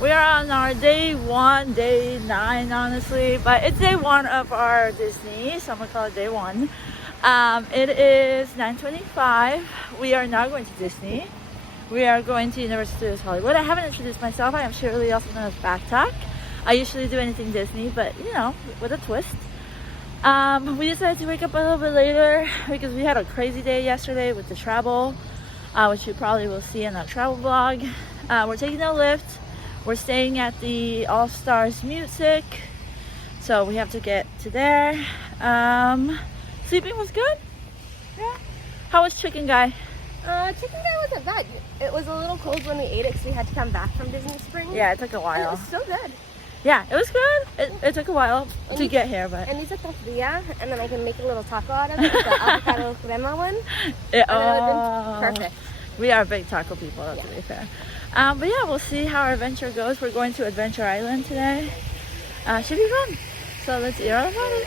We are on our day 1, day 9 honestly, but it's day 1 of our Disney, so I'm gonna call it day 1. It is 9:25. We are now going to Disney. We are going to Universal Studios Hollywood. I haven't introduced myself. I am Shirley, also known as Backttalk. I usually do anything Disney, but you know, with a twist. We decided to wake up a little bit later because we had a crazy day yesterday with the travel, which you probably will see in our travel vlog. We're taking a lift. We're staying at the All Stars Music, so we have to get to there. Sleeping was good. Yeah. How was Chicken Guy? Chicken Guy wasn't bad. It was a little cold when we ate it because we had to come back from Disney Springs. Yeah, it took a And while. it was so good. Yeah, it was good. It took a while to get here, but. And these are tortilla, and then I can make a little taco out of it, the avocado crema one. It would have been perfect. We are big taco people, to be fair. But yeah, we'll see how our adventure goes. We're going to Adventure Island today. Should be fun. So let's hear all about it.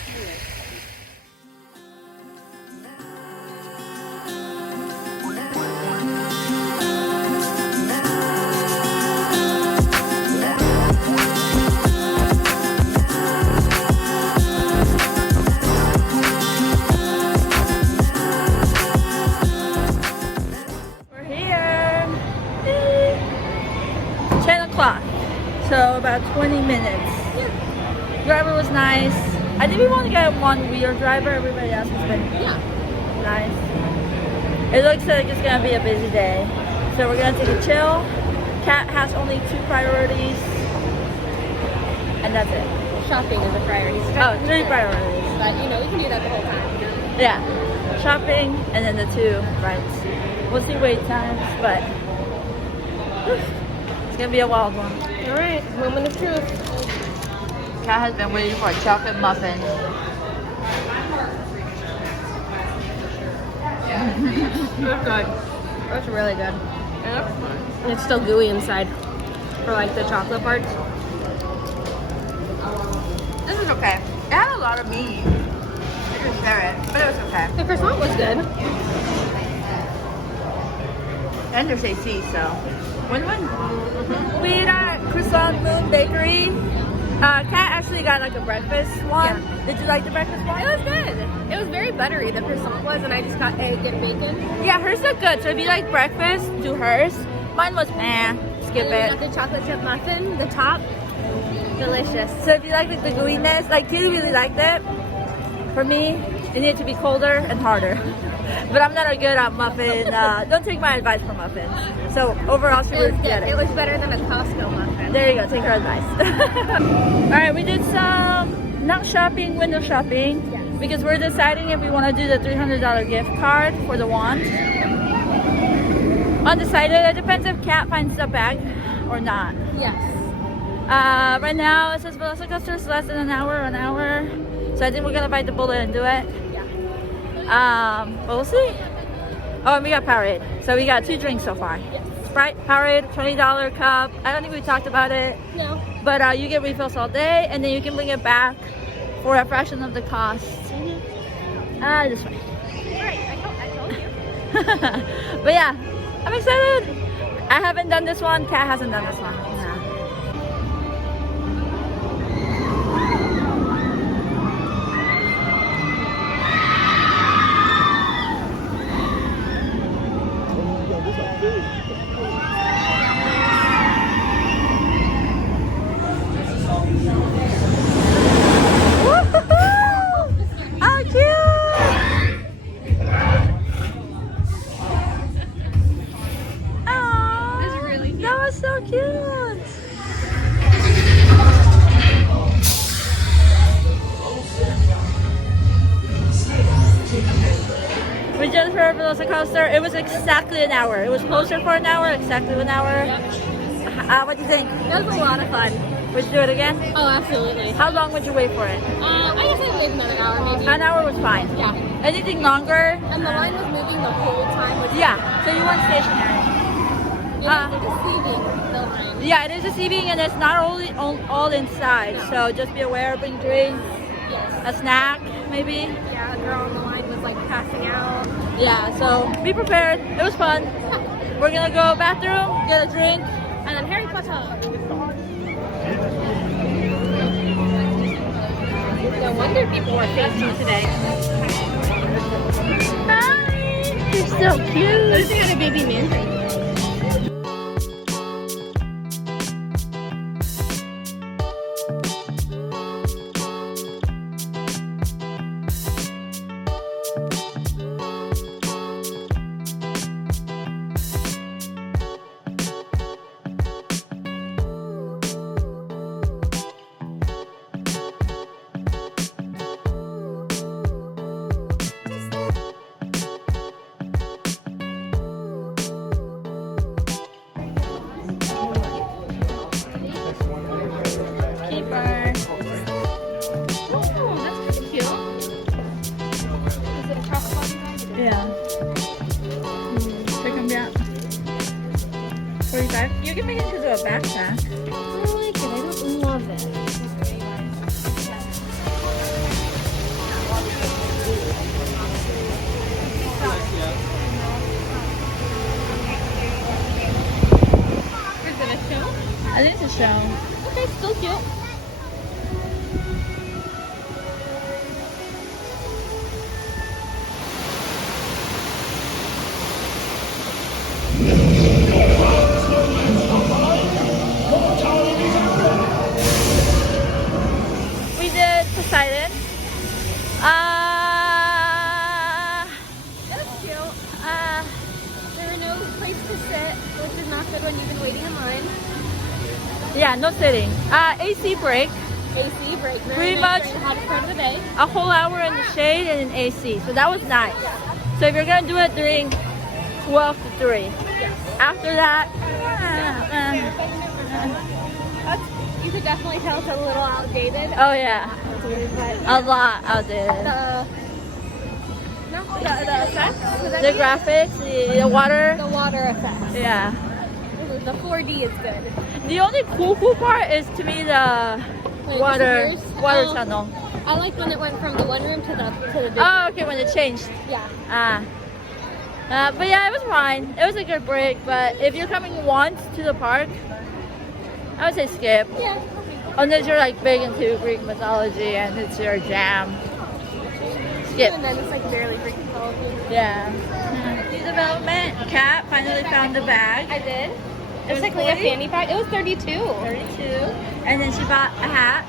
So about 20 minutes. Yeah. Driver was nice. I think we want to get one weird driver. Everybody else has been nice. It looks like it's gonna be a busy day, so we're gonna take a chill. Kat has only 2 priorities, and that's it. Shopping is a priority. Oh, 3 priorities. But you know, we can do that the whole time. Yeah, shopping and then the 2 rides. We'll see wait times, but it's gonna be a wild one. Alright, moment of truth. Kat has been waiting for a chocolate muffin. That's good. That's really good. And it's still gooey inside for like the chocolate parts. This is okay. It had a lot of meat. I didn't share it, but it was okay. The croissant was good. And there's AC, so win-win. We ate at Croissant Moon Bakery. Kat actually got like a breakfast one. Yeah. Did you like the breakfast one? It was good. It was very buttery, the croissant was, and I just got egg and bacon. Yeah, hers looked good. So if you like breakfast, do hers. Mine was skip and it. We got the chocolate chip muffin, the top. Delicious. So if you like the gooiness, like Kitty really liked it. For me, it needed to be colder and harder. But I'm not a good at muffin. Don't take my advice for muffins. So overall, she would get it. It was better than a Costco muffin. There you go. Take her advice. All right, we did some not shopping, window shopping, because we're deciding if we want to do the $300 gift card for the wand. Undecided. It depends if Kat finds the bag or not. Yes. Right now it says Velocicoaster is less than an hour. So I think we're gonna bite the bullet and do it. But we'll see. Oh, and we got Powerade. So we got 2 drinks so far. Yes. Sprite, Powerade, $20 cup. I don't think we talked about it. No. But you get refills all day, and then you can bring it back for a fraction of the cost. This way. Right, I told you. But yeah, I'm excited. I haven't done this one. Kat hasn't done this one. We just heard Velocicoaster. It was exactly an hour. It was closer for an hour, exactly an hour. What do you think? That was a lot of fun. Would you do it again? Oh, absolutely. How long would you wait for it? I guess I'd wait another hour maybe. An hour was fine. Yeah. Anything longer? And the line was moving the whole time. Which So you weren't stationary. it's deceiving, the line. Yeah, it is deceiving, and it's not all inside. No. So just be aware, bring drinks, a snack maybe. Yeah, a girl on the line was like passing out. Yeah, so be prepared. It was fun. We're gonna go bathroom, get a drink, and then Harry No wonder people were fasting today. Hi, you're so What cute. if they had a baby mandarin? Keeper. Oh, that's pretty cute. Is it a crossbody bag? Yeah. Check them out. 45. You can make it into a backpack. I like it. I don't love it. Is it a show? I think it's a show. Okay, still cute. We did Poseidon. That's cute. There are no place to sit, which is not good when you've been waiting in line. Yeah, no sitting. AC break. AC break. Pretty Very nice much. during the hottest part of the day. A whole hour in the shade and an AC. So that was nice. So if you're gonna do it during 12 to 3. Yes. After that, You could definitely tell it's a little outdated. oh yeah, a lot outdated. The effects? The graphics, the water, The water effects. yeah. The 4D is good. The only cool part is to me the When it water disappears. water tunnel. I like when it went from the one room to the big Oh, okay, when it changed. Yeah. But yeah, it was fine. It was a good break. But if you're coming once to the park, I would say skip. Yeah. Unless you're like big into Greek mythology and it's your jam. Skip. And then it's like barely freaking quality. Yeah. New development. Kat finally found the bag. I did. It was It's like a 40? fanny pack. It was 32. 32. And then she bought a hat.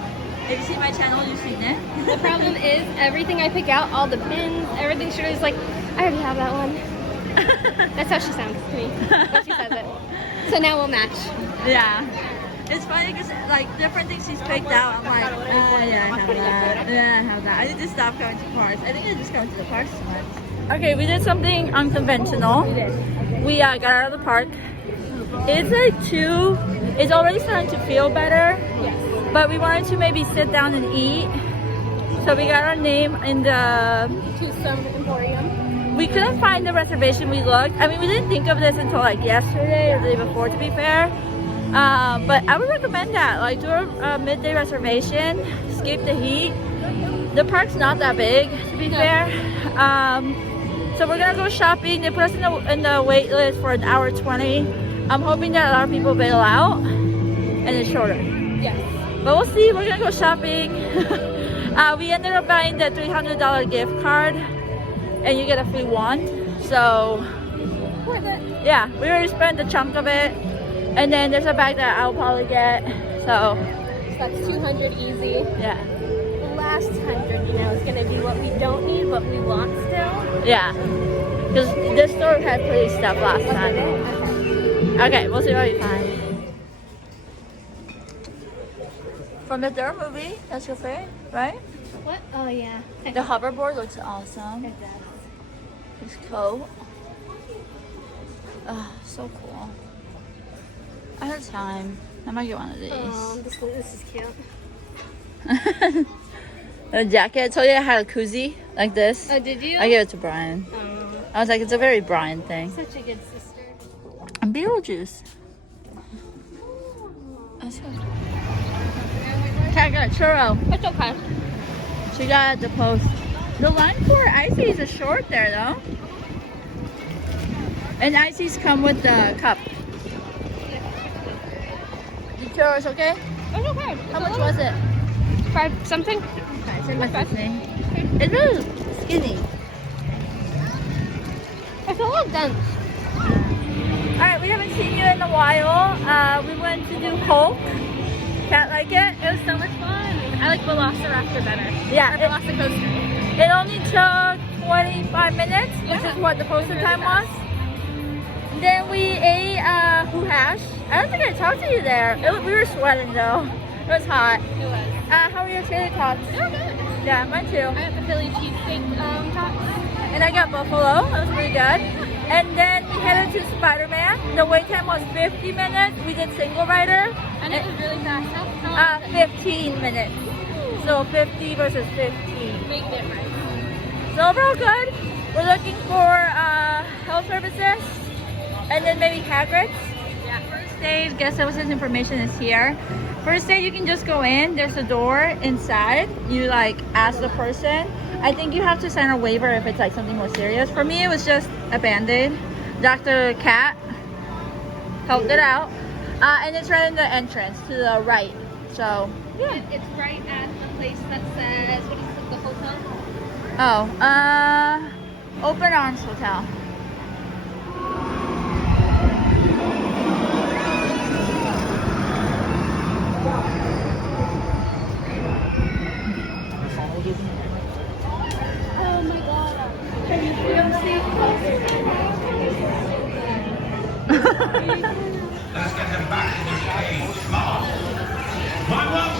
If you see my channel, you've seen it. The problem is everything I pick out, all the pins, everything, she was like, I already have that one. That's how she sounds to me when she says it. So now we'll match. Yeah. It's funny because like different things she's picked out, I'm like, yeah, I have that. Yeah, I have that. I need to stop going to parks. I think I just go to the parks too much. Okay, we did something unconventional. We did. We got out of the park. It's like 2. It's already starting to feel better. Yes. But we wanted to maybe sit down and eat. So we got our name in the... To some emporium. We couldn't find the reservation we looked. I mean, we didn't think of this until like yesterday or the day before, to be fair. But I would recommend that. Like, do a midday reservation. Skip the heat. The park's not that big, to be fair. So we're gonna go shopping. They put us in the wait list for an hour 20. I'm hoping that a lot of people bail out and it's shorter. Yes. But we'll see. We're gonna go shopping. We ended up buying the $300 gift card, and you get a free wand. So Worth it. yeah, we already spent a chunk of it, and then there's a bag that I'll probably get. So So that's 200 easy. yeah, The last 100, you know, is gonna be what we don't need, but we want still. yeah. Because this store had pretty stuff last time. Okay, we'll see what we find. From the third movie, that's your favorite, right? What? Oh yeah. The hoverboard looks awesome. It does. His coat. So cool. I have time. I might get one of these. Oh, this is cute. The jacket. I told you I had a koozie like this. Oh, did you? I gave it to Brian. I was like, it's a very Brian thing. Such a good sister. And Beetlejuice. Let's go. Okay, I got a churro. It's okay. She got the post. The line for ices is short there though. And ices come with the cup. yours, okay? It's okay. How much was it? 5 something? Okay, same with Disney. It's really skinny. It's a little dense. Alright, we haven't seen you in a while. We went to do Hulk. Can't like it? It was so much fun. I like Velociraptor better. Yeah, Or Velocicoaster. it only took 25 minutes, which Yeah. is what the posted Really time fast. was. Then we ate hoo hash. I don't think I talked to you there. We were sweating though. It was hot. It was. How were your chili tots? They were good. Yeah, mine too. I got the Philly cheesesteak tots. And I got buffalo. It was pretty good. And then we headed to Spider-Man. The wait time was 50 minutes. We did single rider. And it was really fast. How long was it? 15 minutes. So 50 versus 15. Big difference. So overall good. We're looking for health services. And then maybe Hagrid's. Yeah. First aid, guest services information is here. First aid, you can just go in. There's a door inside. You like ask the person. I think you have to sign a waiver if it's like something more serious. For me, it was just a band-aid. Dr. Cat helped it out. And it's right in the entrance to the right. So, yeah. It's right at the place that says, what is it, the hotel? Oh, Open Arms Hotel. Oh my god. Let's get them back to the cage. Come on. My love.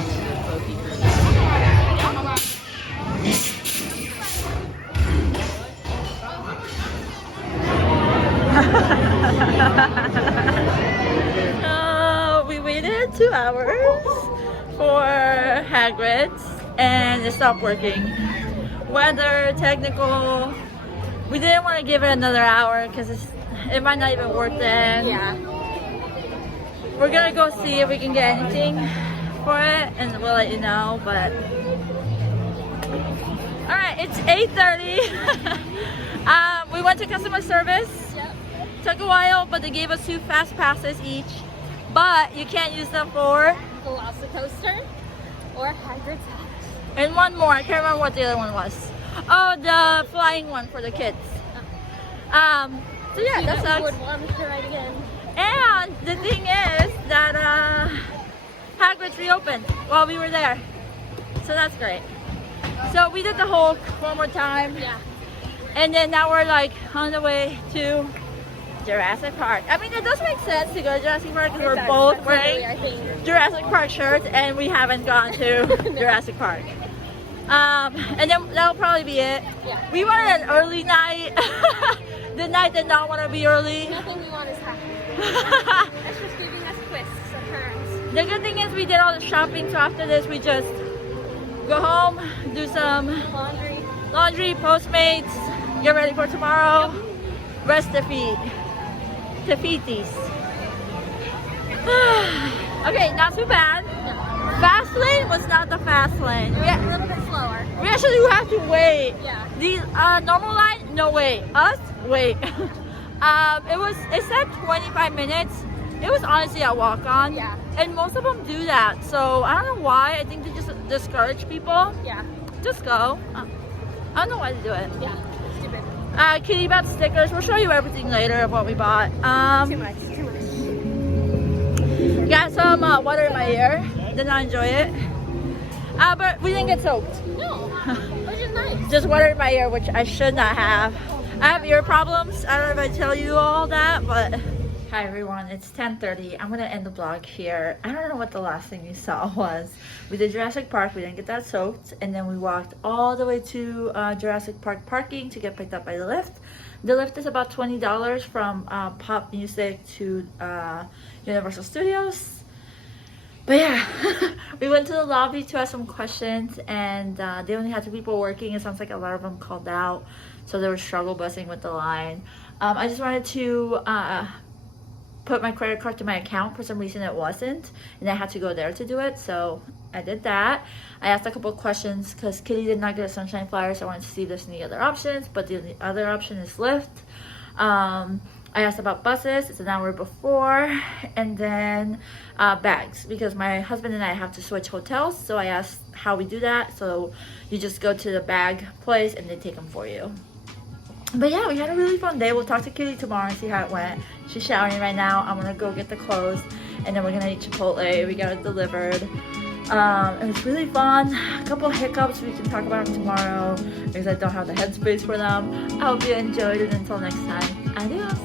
We waited 2 hours for Hagrid's and it stopped working. Weather, technical. We didn't want to give it another hour because it might not even work then. Yeah. We're gonna go see if we can get anything for it and we'll let you know, but alright, it's 8:30. We went to customer service. Yep. Took a while, but they gave us 2 fast passes each. But you can't use them for Velocicoaster or Hagrid's house. and one more. I can't remember what the other one was. Oh, the flying one for the kids. So yeah, that sucks. would want to ride again. And the thing is that Hagrid's reopened while we were there. So that's great. So we did the Hulk one more time. Yeah. And then now we're like on the way to Jurassic Park. I mean, it does make sense to go to Jurassic Park because we're both wearing I think. Jurassic Park shirts and we haven't gone to Jurassic Park. And then that'll probably be it. Yeah. We wanted an early night. The night did not want to be early. Nothing we want is happening. That's just giving us twists and turns. The good thing is we did all the shopping, so after this we just go home, do some laundry, Postmates, get ready for tomorrow, rest the feet. Tafitis. Okay, not too bad. Fast lane was not the fast lane. A little bit slower. We actually have to wait. Yeah. The normal line, no wait. Us, wait. It said 25 minutes. It was honestly a walk on. Yeah. And most of them do that. So I don't know why. I think they just discourage people. Yeah. Just go. I don't know why they do it. Yeah. Stupid. Kitty bought stickers. We'll show you everything later of what we bought. Too much. Got some water in my ear. Did not enjoy it. But we didn't get soaked. No. Which is nice. Just water in my ear, which I should not have. I have ear problems. I don't know if I tell you all that, but hi everyone, it's 10:30. I'm gonna end the vlog here. I don't know what the last thing you saw was. We did Jurassic Park, we didn't get that soaked, and then we walked all the way to Jurassic Park parking to get picked up by the lift. The lift is about $20 from Pop Music to Universal Studios. But yeah, we went to the lobby to ask some questions, and they only had 2 people working. It sounds like a lot of them called out, so they were struggle busing with the line. I just wanted to put my credit card to my account. For some reason it wasn't, and I had to go there to do it, so I did that. I asked a couple of questions because Kitty did not get a sunshine flyer, so I wanted to see if there's any other options, but the other option is Lyft. I asked about buses, it's an hour before, and then bags, because my husband and I have to switch hotels, so I asked how we do that. So you just go to the bag place and they take them for you. But yeah, we had a really fun day. We'll talk to Kitty tomorrow and see how it went. She's showering right now. I'm gonna go get the clothes, and then we're gonna eat Chipotle. We got it delivered. It was really fun. A couple hiccups, we can talk about them tomorrow because I don't have the headspace for them. I hope you enjoyed it. Until next time, adios.